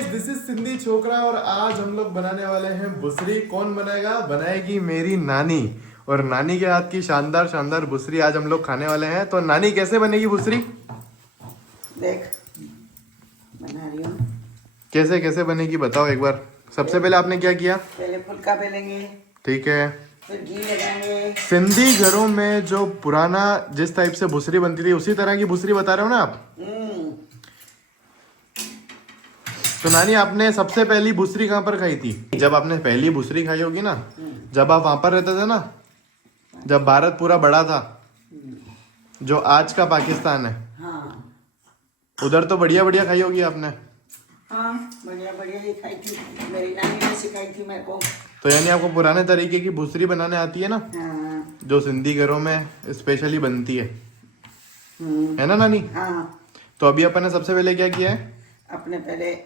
Guys, this is Sindhi छोकरा और आज हम लोग बनाने वाले हैं बुसरी। कौन बनाएगा? बनाएगी मेरी नानी। और नानी के हाथ की शानदार शानदार बुसरी आज हम लोग खाने वाले हैं। तो नानी कैसे बनेगी बुसरी? देख बना रही हूँ। कैसे कैसे बनेगी बताओ एक बार। सबसे पहले आपने क्या किया? पहले फुल्का बेलेंगे, ठीक है। फिर घी लगाएंगे। सिंधी घरों में जो पुराना जिस टाइप से बुसरी बनती थी उसी तरह की बुसरी बता रहे हो ना आप? तो नानी, आपने सबसे पहली बुसरी कहाँ पर खाई थी? जब आपने पहली बुसरी खाई होगी ना, जब आप वहां पर रहते थे ना, जब भारत पूरा बड़ा था, जो आज का पाकिस्तान है, हाँ उधर तो बढ़िया बढ़िया खाई होगी आपने। हाँ, बढ़िया बढ़िया ही खाई थी, मेरी नानी ने सिखाई थी मेरे को। तो यानी आपको पुराने तरीके की बुसरी बनाने आती है ना, हाँ जो सिंधी घरों में स्पेशली बनती है ना नानी? हाँ। तो अभी अपन ने सबसे पहले क्या किया है? अपने पहले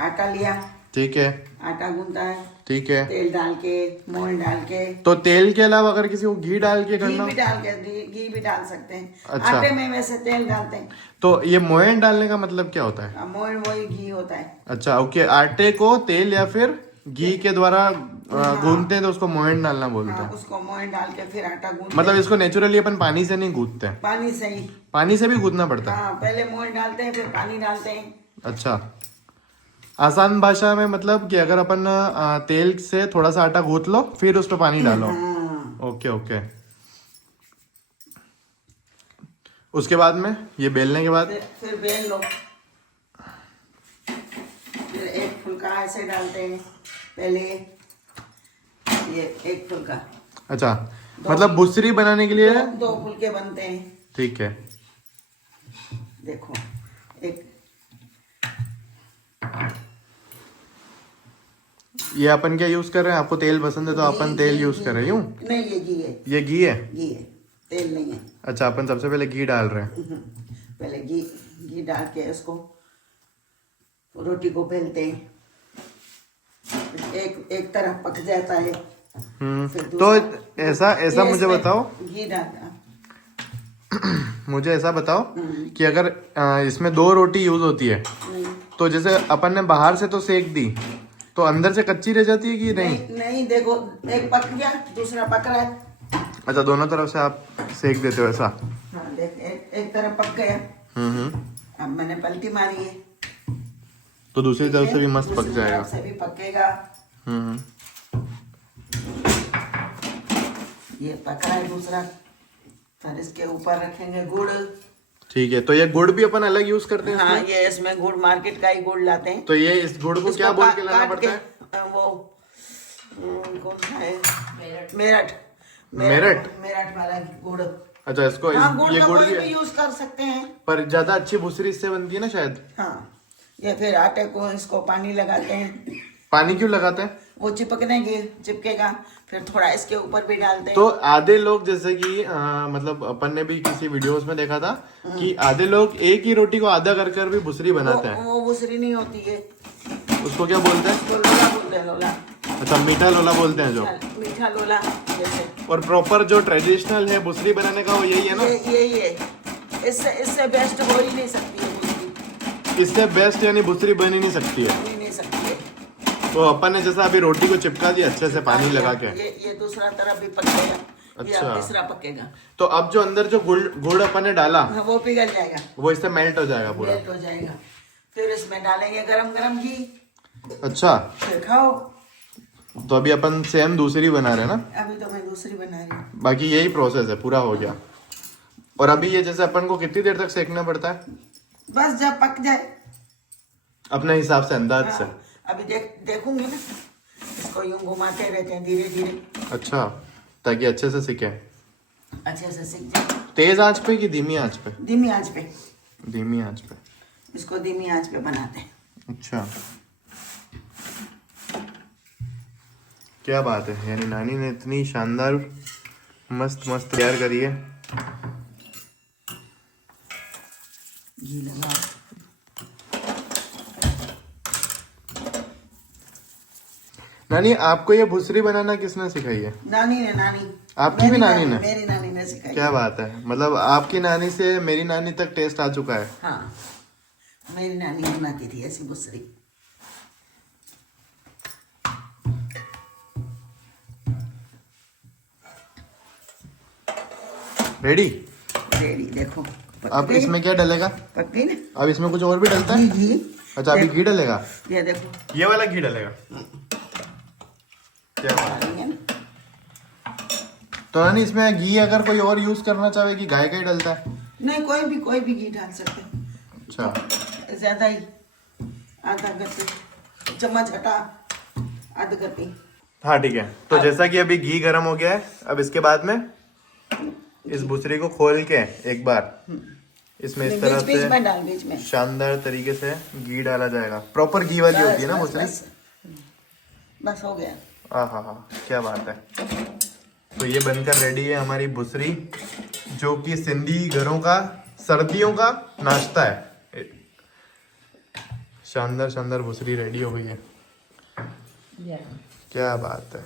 आटा लिया, ठीक है। आटा गूंथा है, ठीक है। तेल डाल के, मोहन डाल के। तो तेल के अलावा अगर किसी को घी डाल के घी करना? भी डाल के, घी भी डाल सकते हैं। अच्छा। आटे में वैसे तेल डालते हैं। तो ये मोयन डालने का मतलब क्या होता है? मोहन वही घी होता है। अच्छा, ओके। आटे को तेल या फिर घी के द्वारा गूंथते हैं तो उसको मोयन डालना बोलते हाँ, हैं। उसको मोहन डाल के फिर आटा गूंथते मतलब हैं। इसको नेचुरली अपन पानी से नहीं गूंथते हैं? पानी से ही। पानी से भी गूंथना पड़ता है? हाँ, पहले मोहन डालते हैं फिर पानी डालते हैं। अच्छा। आसान भाषा में मतलब कि अगर अपन तेल से थोड़ा सा आटा गूंथ लो फिर उस पर पानी डालो। हाँ। Okay okay. उसके बाद में ये बेलने के बाद फिर बेल लो। फिर एक फुल्का ऐसे डालते हैं पहले, ये एक फुल्का। अच्छा, मतलब बुसरी बनाने के लिए दो फुल्के बनते हैं। ठीक है। देखो, एक ये अपन क्या यूज कर रहे हैं? आपको तेल पसंद है तो अपन तेल यूज कर रहे हैं? यूं? नहीं, ये घी है। ये घी है? घी है, तेल नहीं है। अच्छा, अपन सबसे पहले घी डाल रहे हैं। पहले घी डाल के इसको रोटी को बेलते हैं। एक तरफ पक जाता है। फिर तो दूसरा- ऐसा ऐसा ये मुझे इसमें बताओ, घी डालना। मुझे ऐसा बताओ कि अगर इसमें दो रोटी यूज होती है तो जैसे अपन ने बाहर से तो सेक दी तो अंदर से कच्ची रह जाती है कि नहीं? नहीं, देखो, एक पक गया, दूसरा पक रहा है। अच्छा, दोनों तरफ से आप सेक देते हो ऐसा? हाँ, देख, एक तरफ पक गया। अब मैंने पलटी मारी है, तो दूसरी तरफ से भी मस्त पक दूसरी जाएगा। तरफ से भी पकेगा। हम्म। ये पक रहा है दूसरा। फिर इसके ऊपर रखेंगे गुड़। ठीक है। तो ये गुड़ भी अपन अलग यूज करते हैं हाँ, इसमें? ये इसमें गुड़ मार्केट का ही गुड़ लाते हैं। तो ये इस गुड़ को क्या इसको बोल के लाना काट पड़ता है? वो कौन सा है? मेरठ। मेरठ? मेरठ वाला गुड़। अच्छा, इसको हाँ, गुड़ ये का गुड़ कोई भी भी यूज कर सकते हैं। पर ज्यादा अच्छी बुसरी इससे बनती है ना शायद? हाँ, ये फिर आटे को इसको पानी लगाते हैं। पानी क्यों लगाते हैं? वो चिपकेगा। फिर थोड़ा इसके ऊपर भी डालते हैं। तो आधे लोग जैसे कि मतलब अपन ने भी किसी वीडियोस में देखा था कि आधे लोग एक ही रोटी को आधा कर कर भी बुसरी बनाते हैं। वो बुसरी नहीं होती है। उसको क्या बोलते हैं? तो लोला बोलते हैं, लोला। अच्छा, मीठा लोला बोलते हैं जो। मीठा लोला जैसे। और प्रॉपर जो ट्रेडिशनल है बुसरी बनाने का वो यही है ना? यही है। इससे बेस्ट हो ही नहीं सकती है बुसरी। इससे बेस्ट यानी बुसरी बन ही नहीं सकती है। हो ही नहीं सकती है। तो अपन ने जैसा अभी रोटी को चिपका दिया अच्छे से पानी लगा के। ये दूसरा तरफ भी पकेगा। ये अच्छा। अब तीसरा पकेगा। तो अब जो अंदर जो गुड़ अपन ने डाला हाँ, वो पिघल जाएगा, वो इससे मेल्ट हो जाएगा पूरा। मेल्ट हो जाएगा। फिर इसमें डालेंगे गरम गरम घी। अच्छा, फिर खाओ। तो अभी अपन सेम दूसरी बना रहे हैं ना? अभी तो मैं दूसरी बना रही हूँ। बाकी यही प्रोसेस है, पूरा हो गया। और अभी ये जैसे अपन को कितनी देर तक सेकना पड़ता है? बस जब पक जाए अपने हिसाब से, अंदाज से? हाँ, अभी देखूंगी ना, इसको यूं घुमाते रहते हैं धीरे धीरे। अच्छा, ताकि अच्छे से सीखे। अच्छे से सीख जाए। तेज आंच पे कि धीमी आंच पे? धीमी आंच पे। धीमी आंच पे। इसको धीमी आंच पे बनाते हैं। अच्छा, क्या बात है। यानी नानी ने इतनी शानदार मस्त मस्त तैयार करी है। घी लगा। नानी, आपको ये भुसरी बनाना किसने सिखाई है? नानी ने। नानी आपकी भी नानी ने? मेरी नानी ने सिखाई। क्या बात है। मतलब आपकी नानी से मेरी नानी तक टेस्ट आ चुका है। हाँ, मेरी नानी बनाती थी ऐसी बुसरी। रेडी। रेडी देखो पक अब गई। इसमें क्या डलेगा? पक गई ना। अब इसमें कुछ और भी डलता है? घी अच्छा अभी घी डलेगा, ये देखो ये वाला घी डलेगा। क्या बात है। डाली है ना। तो नानी इसमें घी अगर कोई और यूज करना चाहे कि गाय का ही डलता है? नहीं कोई भी घी डाल सकते हैं। अच्छा ज्यादा ही आधा गत्ते चम्मच हटा आधा गत्ते। हाँ ठीक है। तो जैसा कि अभी घी गर्म हो गया है, अब इसके बाद में इस भुसरी को खोल के एक बार इसमें इस तरह बीच में डाल, से बीच में शानदार तरीके से घी डाला जाएगा। प्रॉपर घी वाली होती है ना भुसरी? बस हो गया। हाँ, क्या बात है। तो ये बनकर रेडी है हमारी भुसरी, जो कि सिंधी घरों का सर्दियों का नाश्ता है। शानदार शानदार भुसरी रेडी हो गई है। क्या बात है।